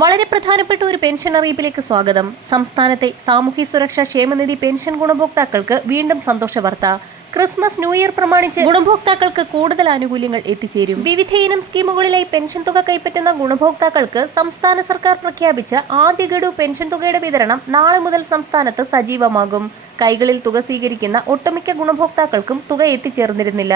വളരെ പ്രധാനപ്പെട്ട ഒരു പെൻഷൻ അറിയിപ്പിലേക്ക് സ്വാഗതം. സംസ്ഥാനത്തെ സാമൂഹ്യ സുരക്ഷാ ക്ഷേമനിധി പെൻഷൻ ഗുണഭോക്താക്കൾക്ക് വീണ്ടും സന്തോഷ വാർത്ത. ക്രിസ്മസ് ന്യൂ ഇയർ പ്രമാണിച്ച് ഗുണഭോക്താക്കൾക്ക് കൂടുതൽ ആനുകൂല്യങ്ങൾ എത്തിച്ചേരും. വിവിധ ഇനം സ്കീമുകളിലായി പെൻഷൻ തുക കൈപ്പറ്റുന്ന ഗുണഭോക്താക്കൾക്ക് സംസ്ഥാന സർക്കാർ പ്രഖ്യാപിച്ച ആദ്യ ഗഡു പെൻഷൻ തുകയുടെ വിതരണം നാളെ മുതൽ സംസ്ഥാനത്ത് സജീവമാകും. കൈകളിൽ തുക സ്വീകരിക്കുന്ന ഒട്ടുമിക്ക ഗുണഭോക്താക്കൾക്കും തുക എത്തിച്ചേർന്നിരുന്നില്ല.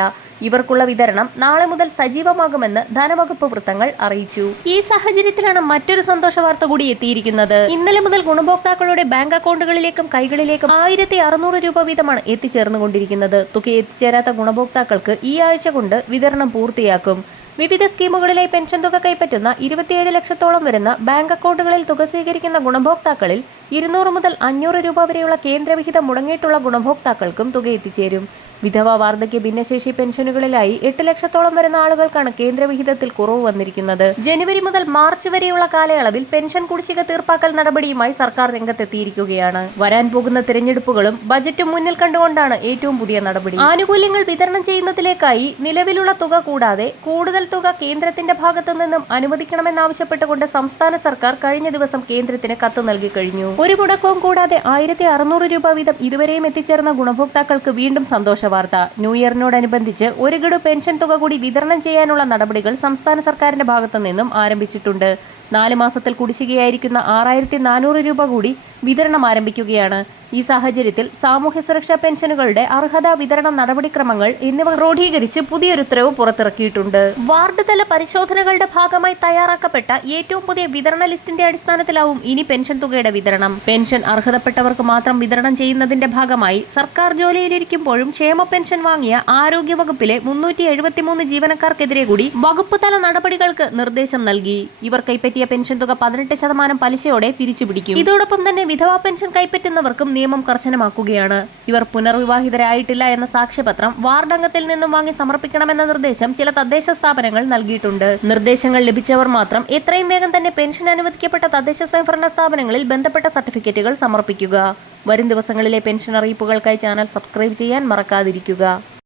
ഇവർക്കുള്ള വിതരണം നാളെ മുതൽ സജീവമാകുമെന്ന് ധനവകുപ്പ് വൃത്തങ്ങൾ അറിയിച്ചു. ഈ സാഹചര്യത്തിലാണ് മറ്റൊരു സന്തോഷ വാർത്ത കൂടി എത്തിയിരിക്കുന്നത്. ഇന്നലെ മുതൽ ഗുണഭോക്താക്കളുടെ ബാങ്ക് അക്കൗണ്ടുകളിലേക്കും കൈകളിലേക്കും 1600 രൂപ വീതമാണ് എത്തിച്ചേർന്നുകൊണ്ടിരിക്കുന്നത്. തുക എത്തിച്ചേരാത്ത ഗുണഭോക്താക്കൾക്ക് ഈ ആഴ്ച കൊണ്ട് വിതരണം പൂർത്തിയാക്കും. വിവിധ സ്കീമുകളിലായി പെൻഷൻ തുക കൈപ്പറ്റുന്ന 27 ലക്ഷത്തോളം വരുന്ന ബാങ്ക് അക്കൗണ്ടുകളിൽ തുക സ്വീകരിക്കുന്ന ഗുണഭോക്താക്കളിൽ 200 മുതൽ 500 രൂപ വരെയുള്ള കേന്ദ്രവിഹിതം മുടങ്ങിയിട്ടുള്ള ഗുണഭോക്താക്കൾക്കും തുക എത്തിച്ചേരും. വിധവ, വാർദ്ധക്യ, ഭിന്നശേഷി പെൻഷനുകളിലായി 8 ലക്ഷത്തോളം വരുന്ന ആളുകൾക്കാണ് കേന്ദ്രവിഹിതത്തിൽ കുറവ് വന്നിരിക്കുന്നത്. ജനുവരി മുതൽ മാർച്ച് വരെയുള്ള കാലയളവിൽ പെൻഷൻ കുടിശ്ശിക തീർപ്പാക്കൽ നടപടിയുമായി സർക്കാർ രംഗത്തെത്തിയിരിക്കുകയാണ്. വരാൻ പോകുന്ന തിരഞ്ഞെടുപ്പുകളും ബജറ്റും മുന്നിൽ കണ്ടുകൊണ്ടാണ് ഏറ്റവും പുതിയ നടപടി. ആനുകൂല്യങ്ങൾ വിതരണം ചെയ്യുന്നതിലേക്കായി നിലവിലുള്ള തുക കൂടാതെ കൂടുതൽ തുക കേന്ദ്രത്തിന്റെ ഭാഗത്തു നിന്നും അനുവദിക്കണമെന്നാവശ്യപ്പെട്ടുകൊണ്ട് സംസ്ഥാന സർക്കാർ കഴിഞ്ഞ ദിവസം കേന്ദ്രത്തിന് കത്ത് നൽകി കഴിഞ്ഞു. ഒരു മുടക്കവും കൂടാതെ 1600 രൂപ വീതം ഇതുവരെയും എത്തിച്ചേർന്ന ഗുണഭോക്താക്കൾക്ക് വീണ്ടും സന്തോഷ വാർത്ത. ന്യൂ ഇയറിനോടനുബന്ധിച്ച് ഒരു ഗഡു പെൻഷൻ തുക കൂടി വിതരണം ചെയ്യാനുള്ള നടപടികൾ സംസ്ഥാന സർക്കാരിന്റെ ഭാഗത്തു നിന്നും ആരംഭിച്ചിട്ടുണ്ട്. 4 മാസത്തിൽ കുടിശ്ശികയായിരിക്കുന്ന 6400 രൂപ കൂടി വിതരണം ആരംഭിക്കുകയാണ്. ഈ സാഹചര്യത്തിൽ സാമൂഹ്യ സുരക്ഷാ പെൻഷനുകളുടെ അർഹതാ വിതരണ നടപടിക്രമങ്ങൾ എന്നിവ ക്രോഡീകരിച്ച് പുതിയൊരു ഉത്തരവ് പുറത്തിറക്കിയിട്ടുണ്ട്. വാർഡ് തല പരിശോധനകളുടെ ഭാഗമായി തയ്യാറാക്കപ്പെട്ട ഏറ്റവും പുതിയ വിതരണ ലിസ്റ്റിന്റെ അടിസ്ഥാനത്തിലാവും ഇനി പെൻഷൻ തുകയുടെ വിതരണം. പെൻഷൻ അർഹതപ്പെട്ടവർക്ക് മാത്രം വിതരണം ചെയ്യുന്നതിന്റെ ഭാഗമായി സർക്കാർ ജോലിയിലിരിക്കുമ്പോഴും ക്ഷേമ പെൻഷൻ വാങ്ങിയ ആരോഗ്യവകുപ്പിലെ 373 ജീവനക്കാർക്കെതിരെ കൂടി വകുപ്പ് തല നടപടികൾക്ക് നിർദ്ദേശം നൽകി. ഇവർ കൈപ്പറ്റിയ പെൻഷൻ തുക 18% പലിശയോടെ തിരിച്ചുപിടിക്കും. ഇതോടൊപ്പം തന്നെ വിധവാ പെൻഷൻ കൈപ്പറ്റുന്നവർക്കും നിയമം കർശനമാക്കുകയാണ്. ഇവർ പുനർവിവാഹിതരായിട്ടില്ല എന്ന സാക്ഷ്യപത്രം വാർഡ് അംഗത്തിൽ നിന്നും വാങ്ങി സമർപ്പിക്കണമെന്ന നിർദ്ദേശം ചില തദ്ദേശ സ്ഥാപനങ്ങൾ നൽകിയിട്ടുണ്ട്. നിർദ്ദേശങ്ങൾ ലഭിച്ചവർ മാത്രം എത്രയും വേഗം തന്നെ പെൻഷൻ അനുവദിക്കപ്പെട്ട തദ്ദേശ സ്വയംഭരണ സ്ഥാപനങ്ങളിൽ ബന്ധപ്പെട്ട സർട്ടിഫിക്കറ്റുകൾ സമർപ്പിക്കുക. വരും ദിവസങ്ങളിലെ പെൻഷൻ അറിയിപ്പുകൾക്കായി ചാനൽ സബ്സ്ക്രൈബ് ചെയ്യാൻ മറക്കാതിരിക്കുക.